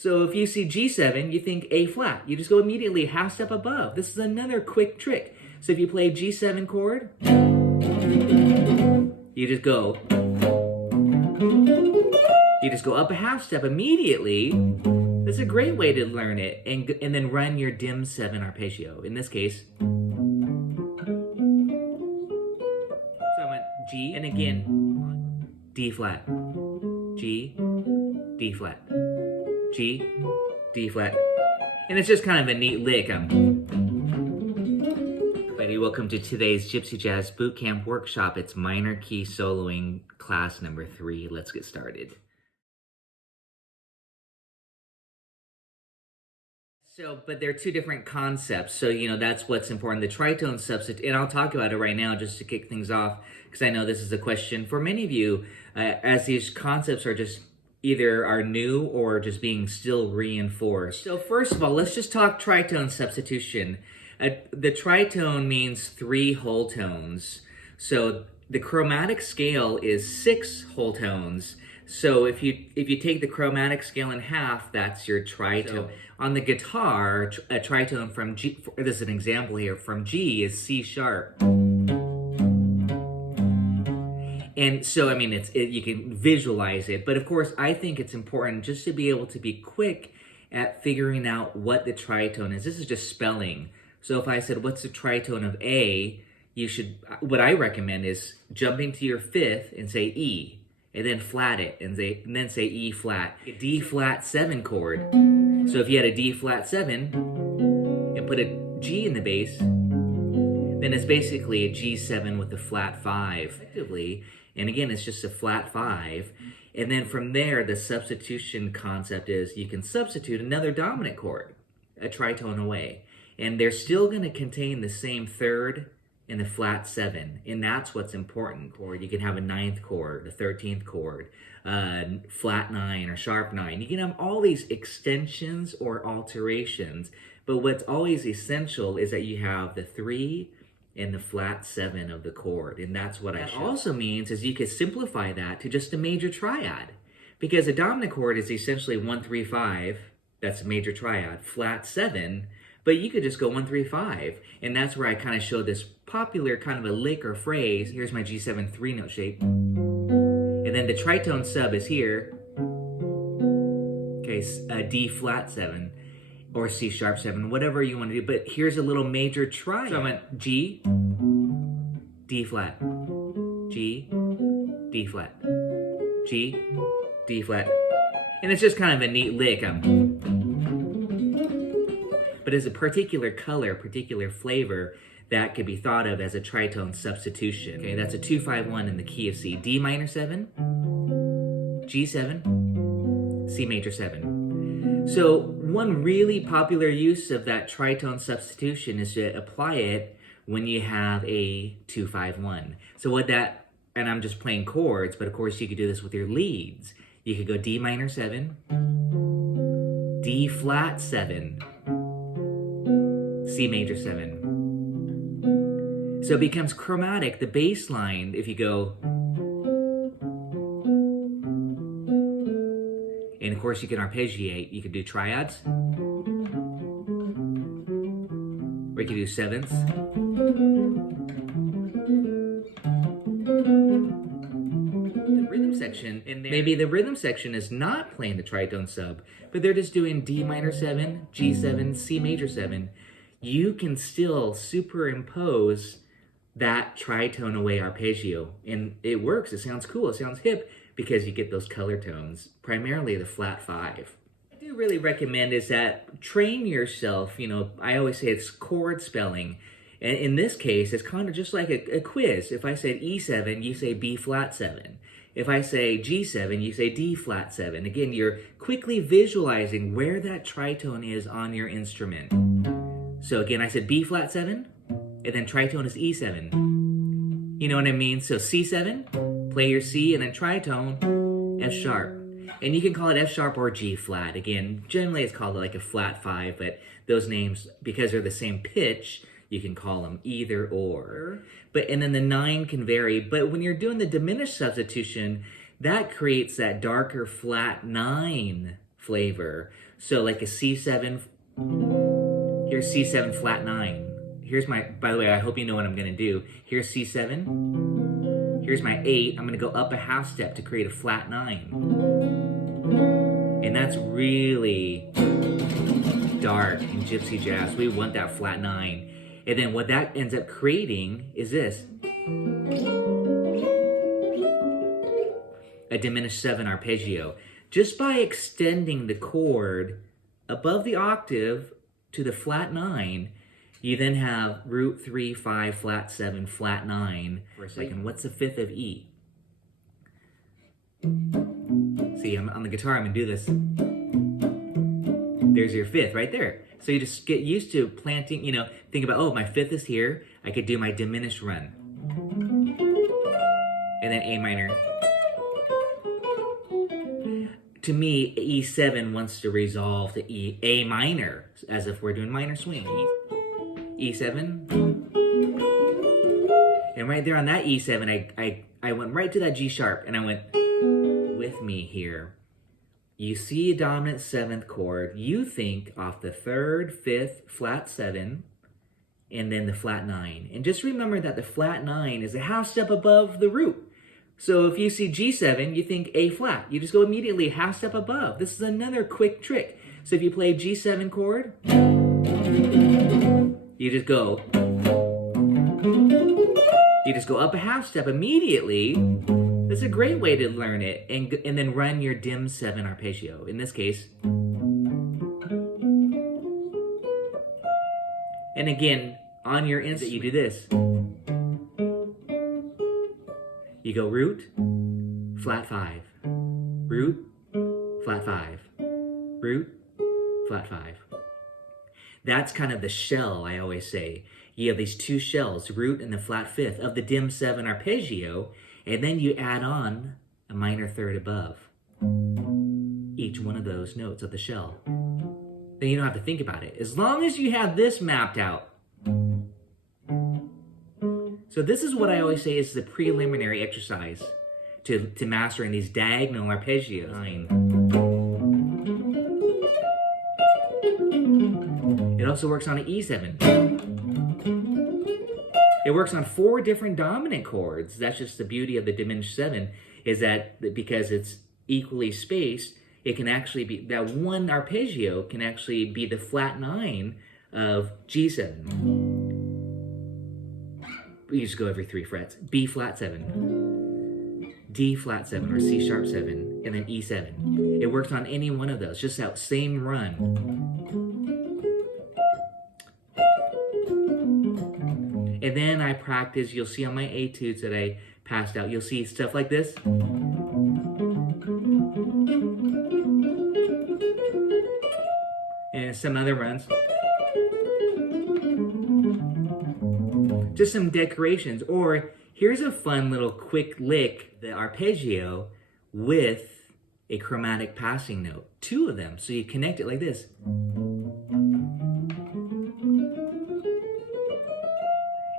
So if you see G7, you think A flat. You just go immediately half step above. This is another quick trick. So if you play G7 chord, you just go up a half step immediately. That's a great way to learn it. And then run your Dim7 arpeggio. In this case, so I went G, and again, D flat, G, D flat, G, D flat. And it's just kind of a neat lick. Everybody, welcome to today's Gypsy Jazz Bootcamp Workshop. It's minor key soloing class number 3. Let's get started. But there are two different concepts. So, that's what's important. The tritone substitute, and I'll talk about it right now just to kick things off, because I know this is a question for many of you, as these concepts are just either are new or just being still reinforced. So first of all, let's just talk tritone substitution. The tritone means 3 whole tones. So the chromatic scale is 6 whole tones. So if you take the chromatic scale in half, that's your tritone. So on the guitar, a tritone from G, this is an example here, from G is C sharp. And so, you can visualize it. But of course, I think it's important just to be able to be quick at figuring out what the tritone is. This is just spelling. So if I said, what's the tritone of A? What I recommend is jumping to your 5th and say E. And then flat it, and then say E flat. A D flat 7 chord. So if you had a D flat 7 and put a G in the bass, then it's basically a G7 with a flat 5, effectively. And again, it's just a flat 5. And then from there, the substitution concept is you can substitute another dominant chord, a tritone away. And they're still going to contain the same 3rd and the flat 7, and that's what's important. Chord, you can have a 9th chord, a 13th chord, flat 9 or sharp 9. You can have all these extensions or alterations, but what's always essential is that you have the 3 and the flat 7 of the chord, and that's what I show. That also means is you could simplify that to just a major triad, because a dominant chord is essentially 1, 3, 5. That's a major triad, flat 7. But you could just go 1, 3, 5, and that's where I kind of show this popular kind of a lick or phrase. Here's my G7 3-note shape, and then the tritone sub is here. Okay, D flat 7 or C sharp 7, whatever you want to do. But here's a little major triad. So I went G, D flat, G, D flat, G, D flat, and it's just kind of a neat lick. But as a particular color, particular flavor, that could be thought of as a tritone substitution. Okay, that's a 2-5-1 in the key of C. D minor 7, G7, C major 7. So one really popular use of that tritone substitution is to apply it when you have a 2-5-1. So and I'm just playing chords, but of course you could do this with your leads. You could go D minor 7, D flat 7, C major 7. So it becomes chromatic, the bass line, if you go. And of course you can arpeggiate, you could do triads. Or you could do 7ths. The rhythm section, maybe the rhythm section is not playing the tritone sub, but they're just doing D minor 7, G7, C major 7. You can still superimpose that tritone away arpeggio, and it works. It sounds cool, it sounds hip, because you get those color tones, primarily the flat 5. I do really recommend is that train yourself. I always say it's chord spelling, and in this case, it's kind of just like a quiz. If I said E7, you say B flat 7. If I say G7, you say D flat 7. Again, you're quickly visualizing where that tritone is on your instrument. So again, I said B flat 7, and then tritone is E7. You know what I mean? So C7, play your C, and then tritone, F sharp. And you can call it F sharp or G flat. Again, generally it's called like a flat 5, but those names, because they're the same pitch, you can call them either or. And then the 9 can vary. But when you're doing the diminished substitution, that creates that darker flat 9 flavor. So like a C7, here's C7 flat 9. Here's my, by the way, I hope you know what I'm gonna do. Here's C7, here's my 8. I'm gonna go up a half step to create a flat 9. And that's really dark in gypsy jazz. We want that flat 9. And then what that ends up creating is this. A diminished 7 arpeggio. Just by extending the chord above the octave to the flat 9, you then have root 3, 5, flat 7, flat 9 for a second. What's the 5th of E? See, on the guitar, I'm gonna do this. There's your 5th right there. So you just get used to planting, you know, think about, oh, my 5th is here. I could do my diminished run. And then A minor. To me, E7 wants to resolve to A minor, as if we're doing minor swing. E7. And right there on that E7, I went right to that G sharp, and I went with me here. You see a dominant 7th chord, you think off the 3rd, 5th, flat 7, and then the flat 9. And just remember that the flat 9 is a half step above the root. So if you see G7, you think A flat. You just go immediately half step above. This is another quick trick. So if you play G7 chord, you just go up a half step immediately. That's a great way to learn it. And then run your Dim7 arpeggio. In this case. And again, on your instant, you do this. You go root, flat 5, root, flat 5, root, flat 5. That's kind of the shell, I always say. You have these two shells, root and the flat 5th of the Dim7 arpeggio, and then you add on a minor 3rd above each one of those notes of the shell. Then you don't have to think about it. As long as you have this mapped out. So this is what I always say is the preliminary exercise to mastering these diagonal arpeggios. It also works on an E7. It works on 4 different dominant chords. That's just the beauty of the diminished 7, is that because it's equally spaced, it can actually be, that one arpeggio can actually be the flat 9 of G7. You just go every 3 frets. B flat 7, D flat 7, or C sharp 7, and then E7. It works on any one of those, just that same run. And then I practice, you'll see on my etudes that I passed out, you'll see stuff like this. And some other runs. Just some decorations. Or here's a fun little quick lick, the arpeggio with a chromatic passing note. 2 of them. So you connect it like this.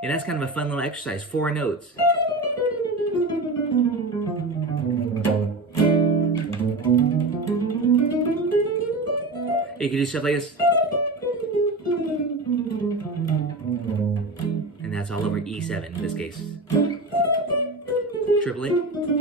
And that's kind of a fun little exercise. 4 notes. You can do stuff like this. And that's all over E7 in this case. Triplet.